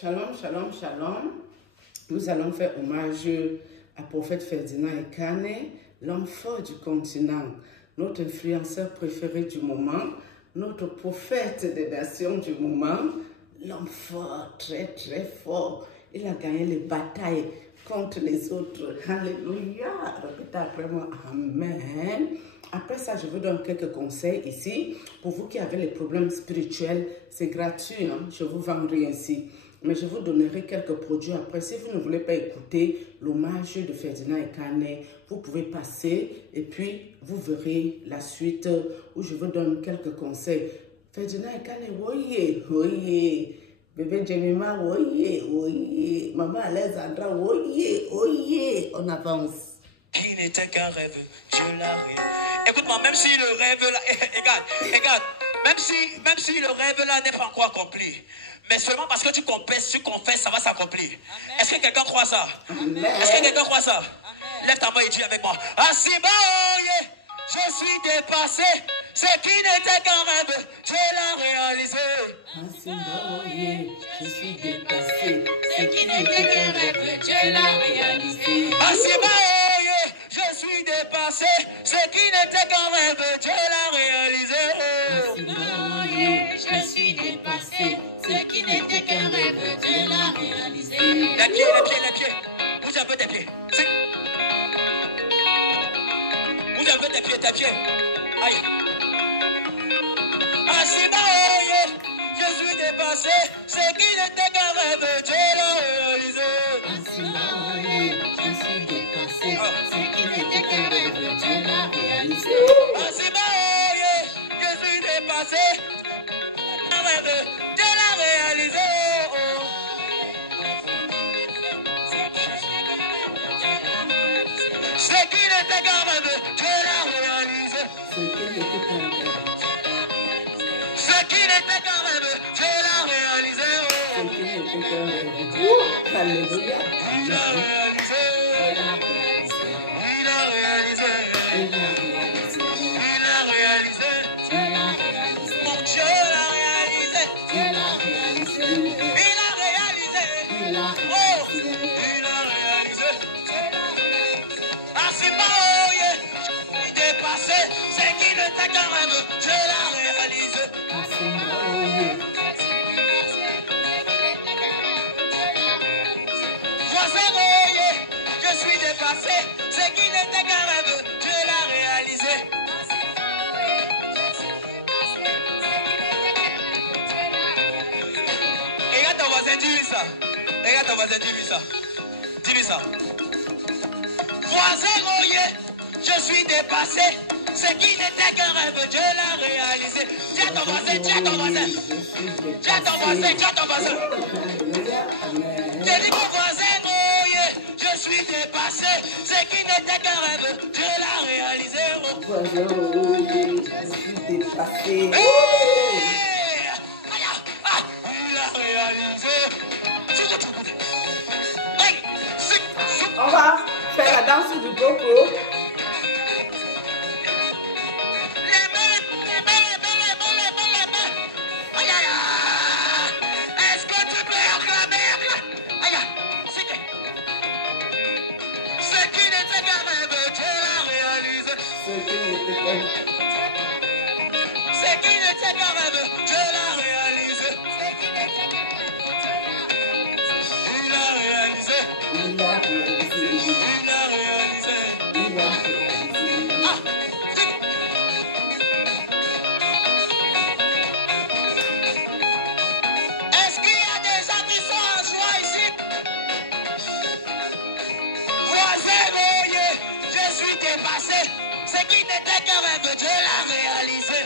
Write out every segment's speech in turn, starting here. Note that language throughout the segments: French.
Shalom, shalom, shalom. Nous allons faire hommage à prophète Ferdinand Ekane, l'homme fort du continent, notre influenceur préféré du moment, notre prophète des nations du moment, l'homme fort, très très fort. Il a gagné les batailles contre les autres. Alléluia. Répétez après moi, Amen. Après ça, je vous donne quelques conseils ici. Pour vous qui avez les problèmes spirituels, c'est gratuit, hein? Je ne vous vends rien ici. Mais je vous donnerai quelques produits après. Si vous ne voulez pas écouter l'hommage de Ferdinand Ekane, vous pouvez passer et puis vous verrez la suite où je vous donne quelques conseils. Ferdinand Ekane, voyez, voyez. Bébé Jemima, voyez, voyez. Maman Alexandra, voyez, voyez. On avance. Qui n'était qu'un rêve, je l'avais. Écoute-moi, même si le rêve là, regarde, même si le rêve là n'est pas encore accompli, mais seulement parce que tu confesses, ça va s'accomplir. Est-ce que quelqu'un croit ça? Est-ce que quelqu'un croit ça? Lève ta main et dis avec moi. Asiba, oye, je suis dépassé. Ce qui n'était qu'un rêve, je l'ai réalisé. Asiba, oye, je suis dépassé. Ce qui n'était qu'un rêve, je l'ai réalisé. Asiba, oye, je suis dépassé. Ce qui n'était qu'un rêve, je l'ai réalisé. Asiba, oye, Je suis dépassé. Ce qui n'était qu'un rêve, je l'ai réalisé. Les pieds. Vous avez des pieds. Vous avez des pieds, tes pieds. Aïe. Asiba, oye, je suis dépassé. Ce qui n'était qu'un rêve, je l'ai réalisé. Asiba, oye, je suis dépassé. Ce qui n'était qu'un rêve, je l'ai réalisé. Asiba, oye, je suis dépassé. Un rêve, je l'ai réalisé. Ce qui n'était qu'un rêve, je l'ai réalisé. Ce qui n'était qu'un rêve. Ce qui n'était qu'un rêve, je l'ai réalisé. Ce qui n'était qu'un rêve. Ouh, Alléluia. Il a réalisé. Il a réalisé. Il a réalisé. Il a réalisé. Il a réalisé. Il a réalisé. Mon Dieu l'a réalisé. Il a réalisé. Il a réalisé. Il a Oh, réalisé. il a réalisé. Ah, c'est pas oye. Je suis dépassé. C'est qui n'était qu'un rêve. Je l'ai réalisé. Asiba, oye. Voisin oye. Je suis dépassé. C'est qui n'était qu'un rêve. Je l'ai réalisé. Regarde ton voisin, dis-lui ça. Regarde ton voisin, dis-lui ça. Dis-lui ça. Voisin oye, je suis dépassé. Ce qui n'était qu'un rêve, je l'ai réalisé. Dis à ton voisin, dis à ton voisin. Je suis Dis à ton voisin, dis à ton voisin. Alléluia. Amen. J'ai dit mon voisin oye, je suis dépassé. Ce qui n'était qu'un rêve, je l'ai réalisé. Voisin, oye, je suis dépassé. Hey! Aïe, ah, il a réalisé. Hey, On va faire la danse du coco. les mains. Aïe, aïe, aïe. Est-ce que tu peux acclamer? Aïe, c'est que. Ce qui n'était qu'un rêve, je l'ai réalisé. Ce qui n'était qu'un Ce qui n'était qu'un rêve, je l'ai réalisé. Il a réalisé. Il a réalisé. Il a réalisé. Il a réalisé. Ah, est-ce qu'il y a des gens qui sont en joie ici? Voisin, oye, je suis dépassé. Ce qui n'était qu'un rêve, je l'ai réalisé.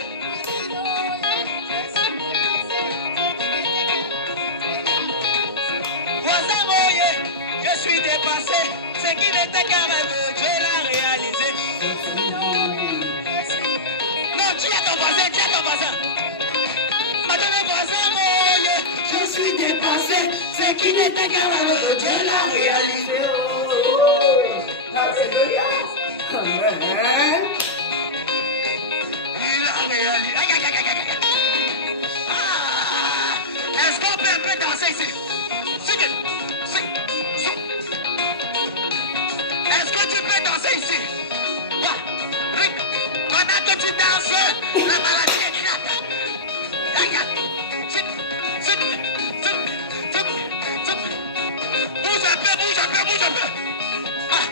Voisin, oye, je suis dépassé. Ce qui n'était qu'un rêve, je l'ai réalisé. Non, dis à ton voisin, dis à ton voisin. Attendez, voisin, oye, je suis dépassé. Ce qui n'était qu'un rêve, je l'ai réalisé. Alléluia. Amen. Il a réalisé. Aïe, aïe, aïe, aïe, aïe. Ah, est-ce qu'on peut un peu danser ici? La maladie éclate. Bouge un peu, bouge un peu, bouge un peu. Ah.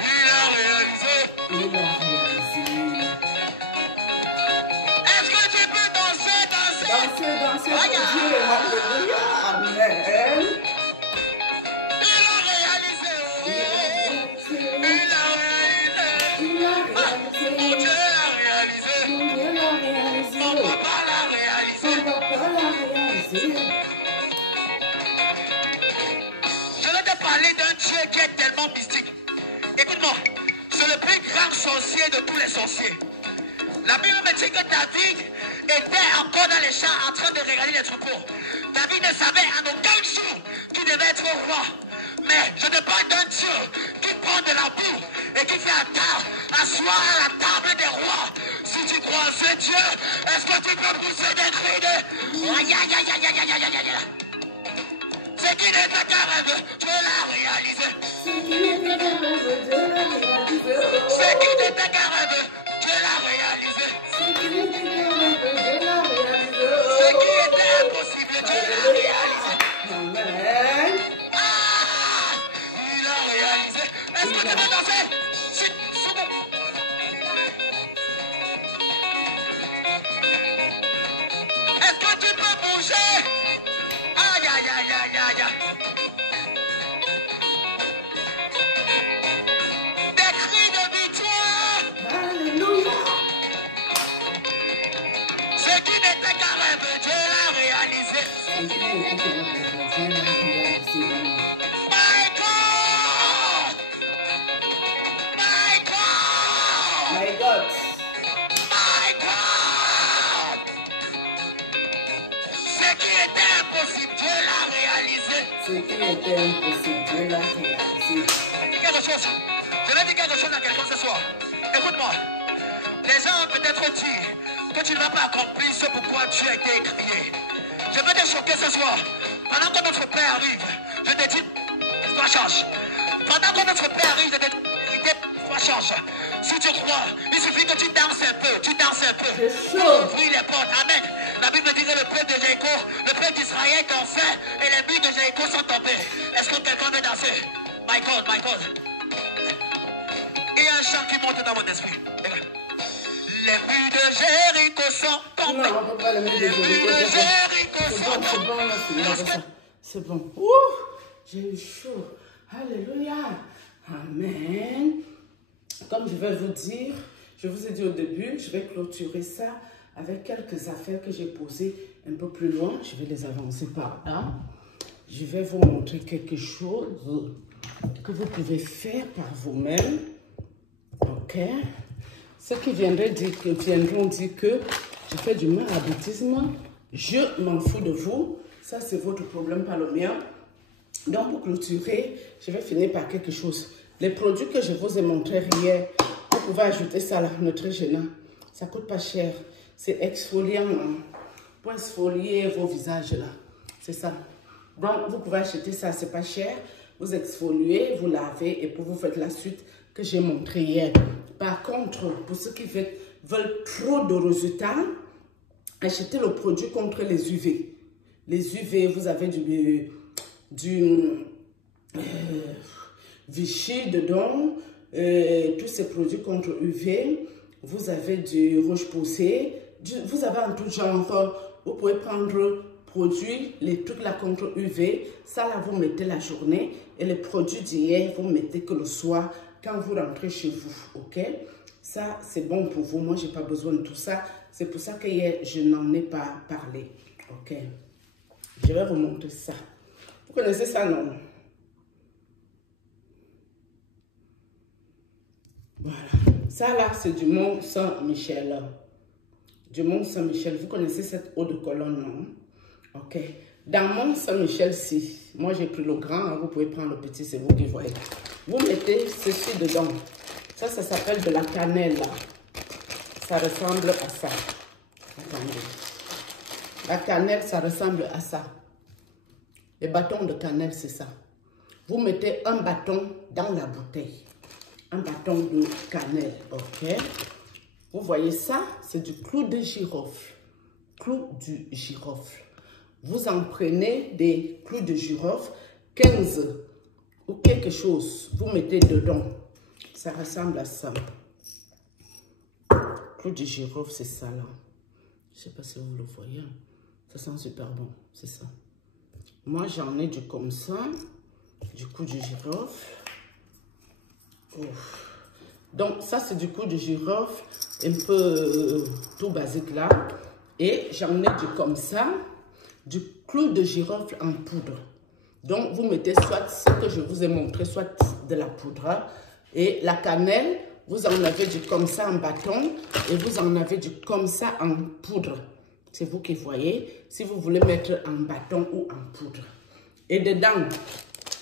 Il a réalisé. Il a réalisé. Est-ce que tu peux danser, danser? Danser, danser pour Regarde. Dieu. Alléluia. Amen. Il a réalisé. Il a Oh. réalisé. Il a réalisé. Il a Ah. Mon Dieu réalisé. l'a réalisé. Mon Dieu l'a réalisé. Mon papa l'a réalisé. Son papa l'a réalisé. Je vais te parler d'un Dieu qui est tellement mystique. Écoute-moi, c'est le plus grand sorcier de tous les sorciers. La Bible me dit que David était encore dans les champs en train de regarder les troupeaux. David ne savait en aucun jour qu'il devait être roi. Mais je te parle d'un Dieu qui prend de la boue et qui fait asseoir à la table des rois. Si tu crois en ce Dieu, est-ce que tu peux pousser des cris de... Aïe, aïe, aïe, aïe, aïe, aïe, aïe, aïe. Ce qui n'était qu'un rêve, Dieu l'a réalisé. Ce qui n'était qu'un rêve, Dieu l'a réalisé. Ce qui n'était qu'un rêve, Dieu l'a réalisé. Ce qui n'était qu'un rêve, Dieu l'a réalisé. Ce qui était impossible, Dieu l'a réalisé. Amen. Ah! Il a réalisé. Est-ce que tu veux danser? Est-ce que tu peux bouger? Aïe, aïe, aïe, aïe, aïe. Des cris de victoire. Alléluia. Ce qui n'était qu'un rêve, Dieu l'a réalisé. Ce qui n'était qu'un rêve, Dieu l'a réalisé. My God! My God! My God. My God! Ce qui était impossible, Dieu l'a réalisé. Ce qui était impossible, Dieu l'a réalisé. Dis quelque chose. Je vais dire quelque chose à quelqu'un ce soir. Écoute-moi. Les gens ont peut-être dit que tu ne vas pas accomplir ce pourquoi tu as été crié. Je vais te choquer ce soir. Pendant que notre Père arrive, je te dis, toi change. Pendant que notre Père arrive, je te dis, toi change. Si tu crois, il suffit que tu danses un peu. Tu danses un peu. C'est chaud. Ouvrir les portes. Amen. La Bible dit que le peuple de Jéricho, le peuple d'Israël dansait et les murs de Jéricho sont tombés. Est-ce que quelqu'un veut danser? My God, my God. Il y a un chant qui monte dans mon esprit. Les murs de Jéricho sont tombés. Non, on ne peut pas le mettre de Les murs de Jéricho. Jéricho C'est sont bon, c'est tombés. bon, là, c'est bon, c'est ça. C'est bon. Ouh, j'ai eu chaud. Alléluia. Amen. Comme je vais vous dire, je vous ai dit au début, je vais clôturer ça avec quelques affaires que j'ai posées un peu plus loin. Je vais les avancer par là. Je vais vous montrer quelque chose que vous pouvez faire par vous-même. Ok? Ceux qui viendront dire que je fais du mal à boutisme, je m'en fous de vous. Ça, c'est votre problème, pas le mien. Donc, pour clôturer, je vais finir par quelque chose. Les produits que je vous ai montrés hier, vous pouvez ajouter ça là, Neutrogena. Ça ne coûte pas cher. C'est exfoliant hein, pour exfolier vos visages là. C'est ça. Donc, vous pouvez acheter ça, c'est pas cher. Vous exfoliez, vous lavez et puis vous faites la suite que j'ai montré hier. Par contre, pour ceux qui veulent trop de résultats, achetez le produit contre les UV. Les UV, vous avez du Vichy dedans, tous ces produits contre UV. Vous avez du rouge poussé, vous avez en tout genre. Vous pouvez prendre produits, les trucs là contre UV. Ça là, vous mettez la journée. Et les produits d'hier, vous mettez que le soir quand vous rentrez chez vous. Ok? Ça, c'est bon pour vous. Moi, je n'ai pas besoin de tout ça. C'est pour ça que hier, je n'en ai pas parlé. Ok? Je vais vous montrer ça. Vous connaissez ça, non? Voilà. Ça, là, c'est du Mont Saint-Michel. Du Mont Saint-Michel. Vous connaissez cette eau de colonne, non? Ok. Dans Mont Saint-Michel, si. Moi, j'ai pris le grand. Hein, vous pouvez prendre le petit, c'est vous qui voyez. Vous mettez ceci dedans. Ça s'appelle de la cannelle, là. Ça ressemble à ça. Attendez. La cannelle, ça ressemble à ça. Les bâtons de cannelle, c'est ça. Vous mettez un bâton dans la bouteille. Un bâton de cannelle, ok? Vous voyez ça, c'est du clou de girofle. Clou du girofle. Vous en prenez des clous de girofle, 15 ou quelque chose. Vous mettez dedans. Ça ressemble à ça. Clou de girofle, c'est ça là. Je ne sais pas si vous le voyez. Ça sent super bon, c'est ça. Moi, j'en ai du comme ça. Du clou de girofle. Ouf. Donc, ça, c'est du clou de girofle, un peu tout basique là. Et j'en ai du comme ça, du clou de girofle en poudre. Donc, vous mettez soit ce que je vous ai montré, soit de la poudre. Et la cannelle, vous en avez du comme ça en bâton et vous en avez du comme ça en poudre. C'est vous qui voyez, si vous voulez mettre en bâton ou en poudre. Et dedans,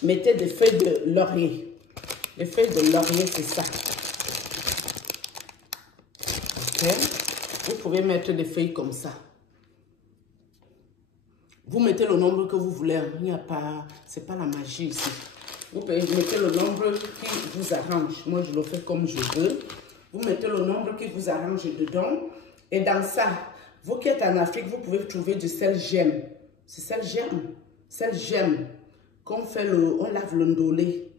mettez des feuilles de laurier. Les feuilles de laurier, c'est ça. Ok? Vous pouvez mettre des feuilles comme ça. Vous mettez le nombre que vous voulez. Il n'y a pas, c'est pas la magie ici. Vous pouvez mettre le nombre qui vous arrange. Moi, je le fais comme je veux. Vous mettez le nombre qui vous arrange dedans. Et dans ça, vous qui êtes en Afrique, vous pouvez trouver du sel gemme. C'est sel gemme. Sel gemme. Qu'on fait on lave le ndolé.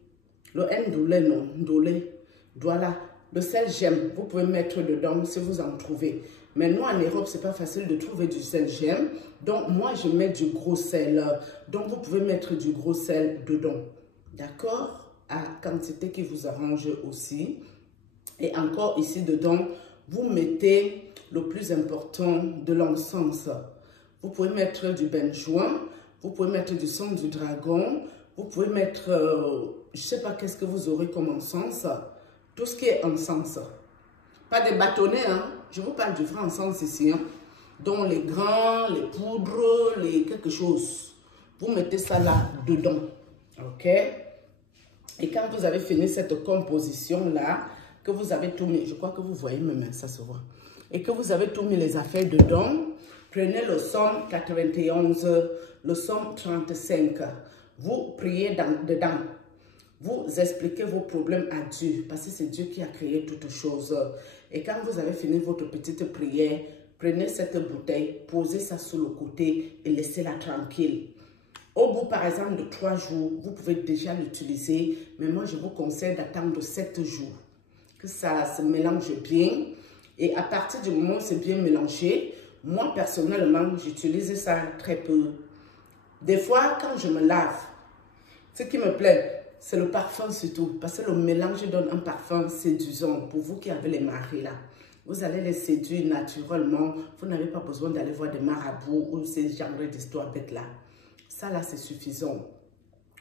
Le ndolé, non, ndolé. Voilà. Le sel gemme, vous pouvez mettre dedans si vous en trouvez. Mais nous, en Europe, ce n'est pas facile de trouver du sel gemme. Donc, moi, je mets du gros sel. Donc, vous pouvez mettre du gros sel dedans. D'accord? À quantité qui vous arrange aussi. Et encore ici dedans, vous mettez le plus important de l'encens. Vous pouvez mettre du benjoin. Vous pouvez mettre du sang du dragon. Vous pouvez mettre, je ne sais pas qu'est-ce que vous aurez comme encens. Tout ce qui est encens. Pas des bâtonnets, hein. Je vous parle du vrai encens ici, hein. Donc les grains, les poudres, les quelque chose. Vous mettez ça là dedans. Ok? Et quand vous avez fini cette composition-là, que vous avez tout mis, je crois que vous voyez mes mains, ça se voit. Et que vous avez tout mis les affaires dedans, prenez le somme 91, le somme 35. Vous priez dedans. Vous expliquez vos problèmes à Dieu, parce que c'est Dieu qui a créé toutes choses. Et quand vous avez fini votre petite prière, prenez cette bouteille, posez ça sur le côté et laissez-la tranquille. Au bout, par exemple, de 3 jours, vous pouvez déjà l'utiliser, mais moi, je vous conseille d'attendre 7 jours, que ça se mélange bien. Et à partir du moment où c'est bien mélangé, moi, personnellement, j'utilise ça très peu. Des fois, quand je me lave, ce qui me plaît, c'est le parfum surtout, parce que le mélange donne un parfum séduisant. Pour vous qui avez les maris là, vous allez les séduire naturellement. Vous n'avez pas besoin d'aller voir des marabouts ou ces genres d'histoires bêtes là. Ça là, c'est suffisant.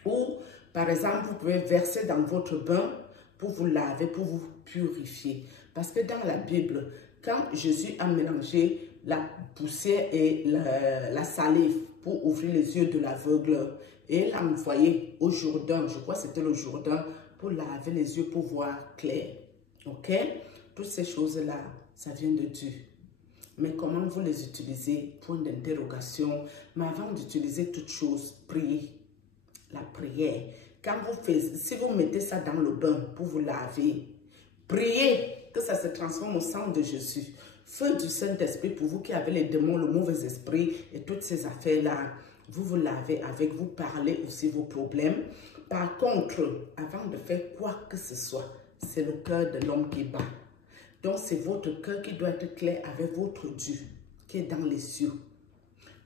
Ou, par exemple, vous pouvez verser dans votre bain pour vous laver, pour vous purifier. Parce que dans la Bible, quand Jésus a mélangé la poussière et la salive pour ouvrir les yeux de l'aveugle, et l'a envoyé au Jourdain, je crois que c'était le Jourdain, pour laver les yeux, pour voir clair. Ok? Toutes ces choses-là, ça vient de Dieu. Mais comment vous les utilisez? Point d'interrogation. Mais avant d'utiliser toutes choses, priez. La prière. Quand vous faites, si vous mettez ça dans le bain pour vous laver, priez que ça se transforme au sang de Jésus. Feu du Saint-Esprit pour vous qui avez les démons, le mauvais esprit et toutes ces affaires-là. Vous vous lavez avec, vous parlez aussi vos problèmes. Par contre, avant de faire quoi que ce soit, c'est le cœur de l'homme qui bat. Donc, c'est votre cœur qui doit être clair avec votre Dieu qui est dans les cieux.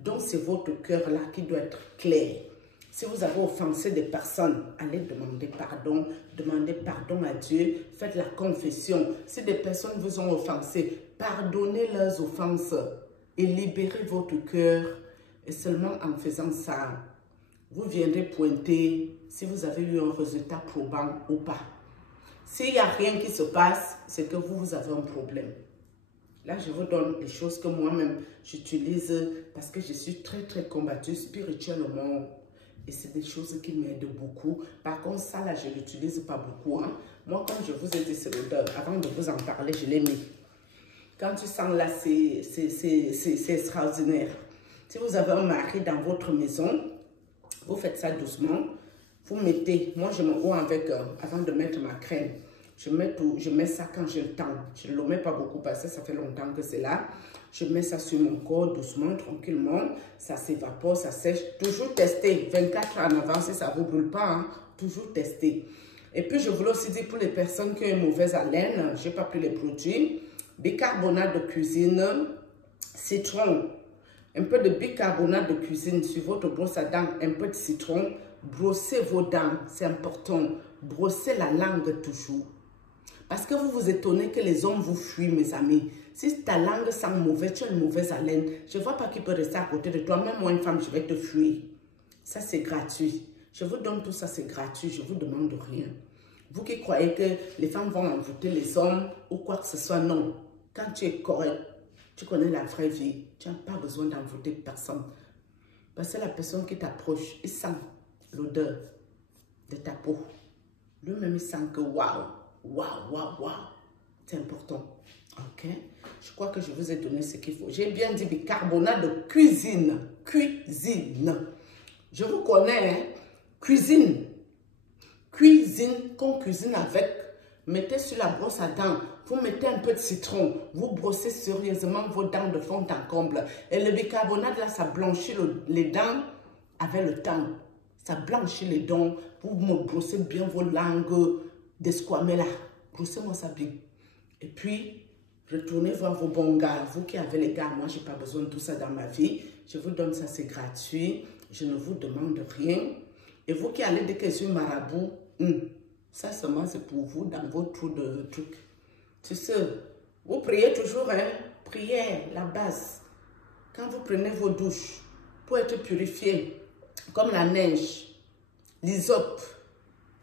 Donc, c'est votre cœur-là qui doit être clair. Si vous avez offensé des personnes, allez demander pardon à Dieu, faites la confession. Si des personnes vous ont offensé, pardonnez leurs offenses et libérez votre cœur. Et seulement en faisant ça, vous viendrez pointer si vous avez eu un résultat probant ou pas. S'il n'y a rien qui se passe, c'est que vous avez un problème. Là, je vous donne les choses que moi-même j'utilise parce que je suis très combattue spirituellement. Et c'est des choses qui m'aident beaucoup. Par contre, ça là, je ne l'utilise pas beaucoup. Hein. Moi, comme je vous ai dit, c'est l'odeur. Avant de vous en parler, je l'ai mis. Quand tu sens là, c'est extraordinaire. Si vous avez un mari dans votre maison, vous faites ça doucement. Vous mettez, moi je me rends avec, avant de mettre ma crème, Je mets ça quand j'ai le temps. Je ne le mets pas beaucoup parce que ça fait longtemps que c'est là. Je mets ça sur mon corps doucement, tranquillement. Ça s'évapore, ça sèche. Toujours tester. 24 heures en avance, si ça ne vous brûle pas. Hein, toujours tester. Et puis, je voulais aussi dire pour les personnes qui ont une mauvaise haleine, je n'ai pas pris les produits. Bicarbonate de cuisine, citron, un peu de bicarbonate de cuisine sur votre brosse à dents, un peu de citron. Brossez vos dents, c'est important. Brossez la langue toujours. Parce que vous vous étonnez que les hommes vous fuient, mes amis. Si ta langue sent mauvais, tu as une mauvaise haleine, je ne vois pas qui peut rester à côté de toi. Même moi, une femme, je vais te fuir. Ça, c'est gratuit. Je vous donne tout ça, c'est gratuit. Je ne vous demande rien. Vous qui croyez que les femmes vont envoûter les hommes ou quoi que ce soit, non. Quand tu es correct, tu connais la vraie vie, tu n'as pas besoin d'envoûter personne. Parce que la personne qui t'approche, il sent l'odeur de ta peau. Lui-même, il sent que waouh, waouh, waouh, waouh. C'est important. Ok? Je crois que je vous ai donné ce qu'il faut. J'ai bien dit bicarbonate de cuisine. Cuisine. Je vous connais, hein? Cuisine. Cuisine qu'on cuisine avec. Mettez sur la brosse à dents. Vous mettez un peu de citron. Vous brossez sérieusement vos dents de fond en comble. Et le bicarbonate, là, ça blanchit les dents avec le temps. Ça blanchit les dents. Vous me brossez bien vos langues d'esquamé là. Brossez-moi ça bien. Et puis, retournez voir vos bons gars. Vous qui avez les gars, moi, je n'ai pas besoin de tout ça dans ma vie. Je vous donne ça, c'est gratuit. Je ne vous demande rien. Et vous qui allez dire que je suis marabout, ça seulement c'est pour vous dans vos trous de trucs. Tu sais, vous priez toujours, hein? Prière, la base. Quand vous prenez vos douches pour être purifié, comme la neige, l'hysope,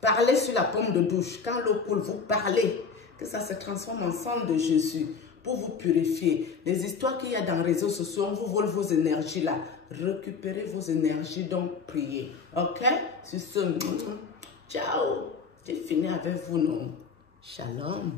parlez sur la paume de douche. Quand l'eau coule, vous parlez. Que ça se transforme en sang de Jésus pour vous purifier. Les histoires qu'il y a dans les réseaux sociaux, on vous vole vos énergies là. Récupérez vos énergies, donc priez. Ok? Sur ce, ciao. J'ai fini avec vous, non? Shalom.